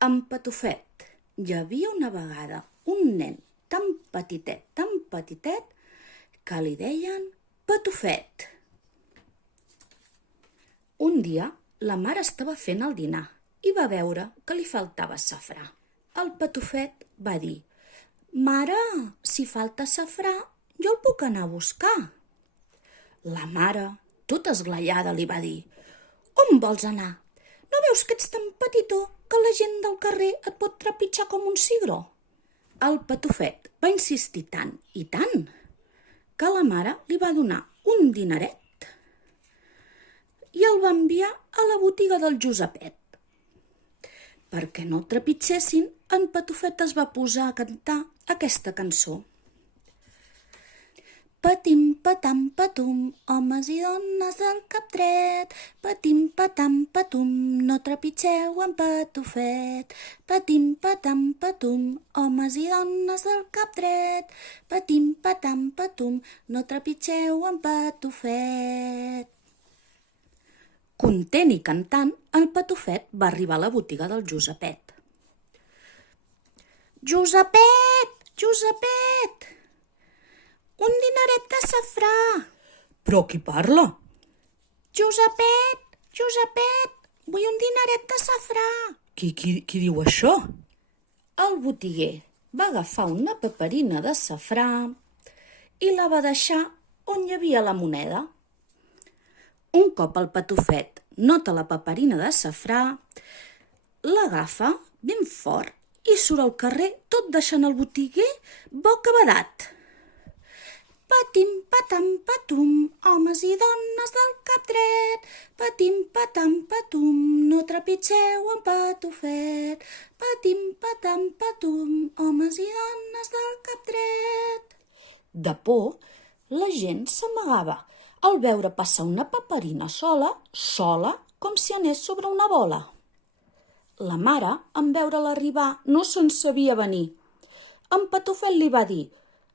En Patufet, hi havia una vegada un nen tan petitet, que li deien Patufet. Un dia, la mare estava fent el dinar i va veure que li faltava safrà. El Patufet va dir: «Mare, si falta safrà, jo el puc anar a buscar». La mare, tota esglaiada, li va dir: «On vols anar? No veus que ets tan petitó que la gent del carrer et pot trepitjar com un cigró?» El Patufet va insistir tant i tant que la mare li va donar un dineret i el va enviar a la botiga del Josepet. Perquè no el trepitgessin, en Patufet es va posar a cantar aquesta cançó. Patim, patam, patum, homes i dones del cap dret. Patim, patam, patum, no trepitgeu en Patufet. Patim, patam, patum, homes i dones del cap dret. Patim, patam, patum, no trepitgeu en Patufet. Content i cantant, el Patufet va arribar a la botiga del Josepet. «Josepet! Josepet! Un dineret de safrà!» «Però qui parla?» «Josepet! Josepet! Vull un dineret de safrà!» Qui diu això? El botiguer va agafar una paperina de safrà i la va deixar on hi havia la moneda. Un cop el Patufet nota la paperina de safrà, l'agafa ben fort i surt al carrer tot deixant el botiguer bocabadat. Patim, patam, patum, homes i dones del cap dret. Patim, patam, patum, no trepitgeu en Patufet. Patim, patam, patum, homes i dones del cap dret. De por, la gent s'amagava al veure passar una paperina sola, com si anés sobre una bola. La mare, en veure-la arribar, no se'n sabia venir. En Patufet li va dir: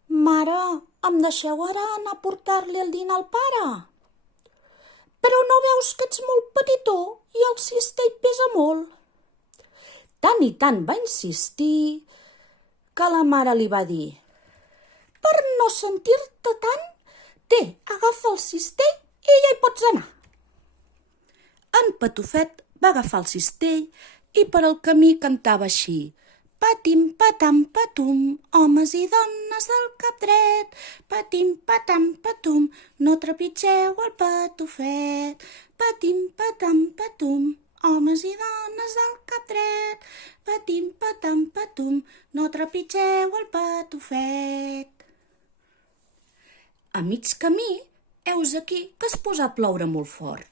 «Mare, em deixeu ara anar a portar-li el dinar al pare?» «Però no veus que ets molt petitó i el cistell pesa molt?» Tant i tant va insistir que la mare li va dir: «Per no sentir-te tant, agafa el cistell i ja hi pots anar». En Patufet va agafar el cistell i per el camí cantava així: Patim, patam, patum, homes i dones del cap dret. Patim, patam, patum, no trepitgeu el Patufet. Patim, patam, patum, homes i dones del cap dret. Patim, patam, patum, no trepitgeu el Patufet. A mig camí, heus aquí que es posa a ploure molt fort.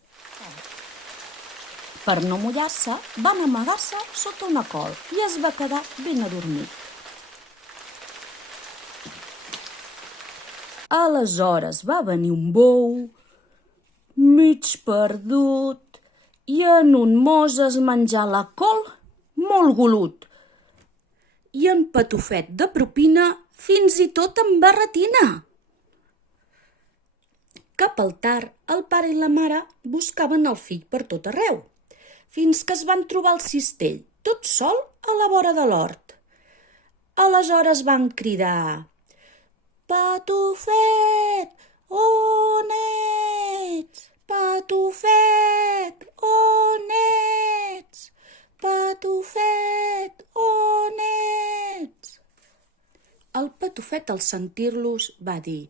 Per no mullar-se, van amagar-se sota una col i es va quedar ben adormit. Aleshores va venir un bou, mig perdut, i en un mos es menjà la col molt golut. I en Patufet de propina fins i tot en barretina. Cap al tard, el pare i la mare buscaven el fill per tot arreu, fins que es van trobar el cistell, tot sol a la vora de l'hort. Aleshores van cridar: «Patufet, on ets? Patufet, on ets? Patufet, on ets?» El Patufet, al sentir-los, va dir: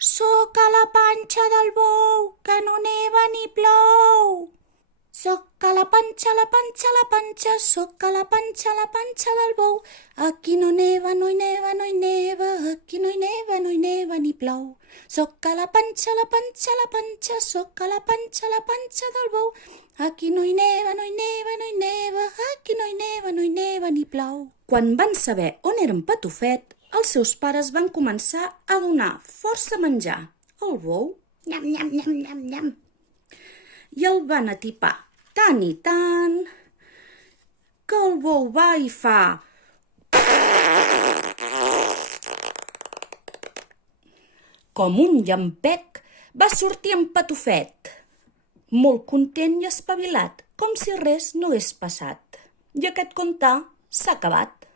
«Soc a la panxa del bou, que no neva ni plou. Soc a la panxa, soc a la panxa del bou. Aquí no neva, no hi neva, no hi neva, aquí no hi neva ni plou. Soc a la panxa, soc a la panxa del bou. Aquí no hi neva, no hi neva, no hi neva, aquí no hi neva ni plou». Quan van saber on era en Patufet, els seus pares van començar a donar força menjar al bou, nyam, nyam, nyam, nyam, nyam, i el van atipar tant i tant que el bou va i fa com un llampec. Va sortir en Patufet, molt content i espavilat, com si res no hagués passat. I aquest conte s'ha acabat.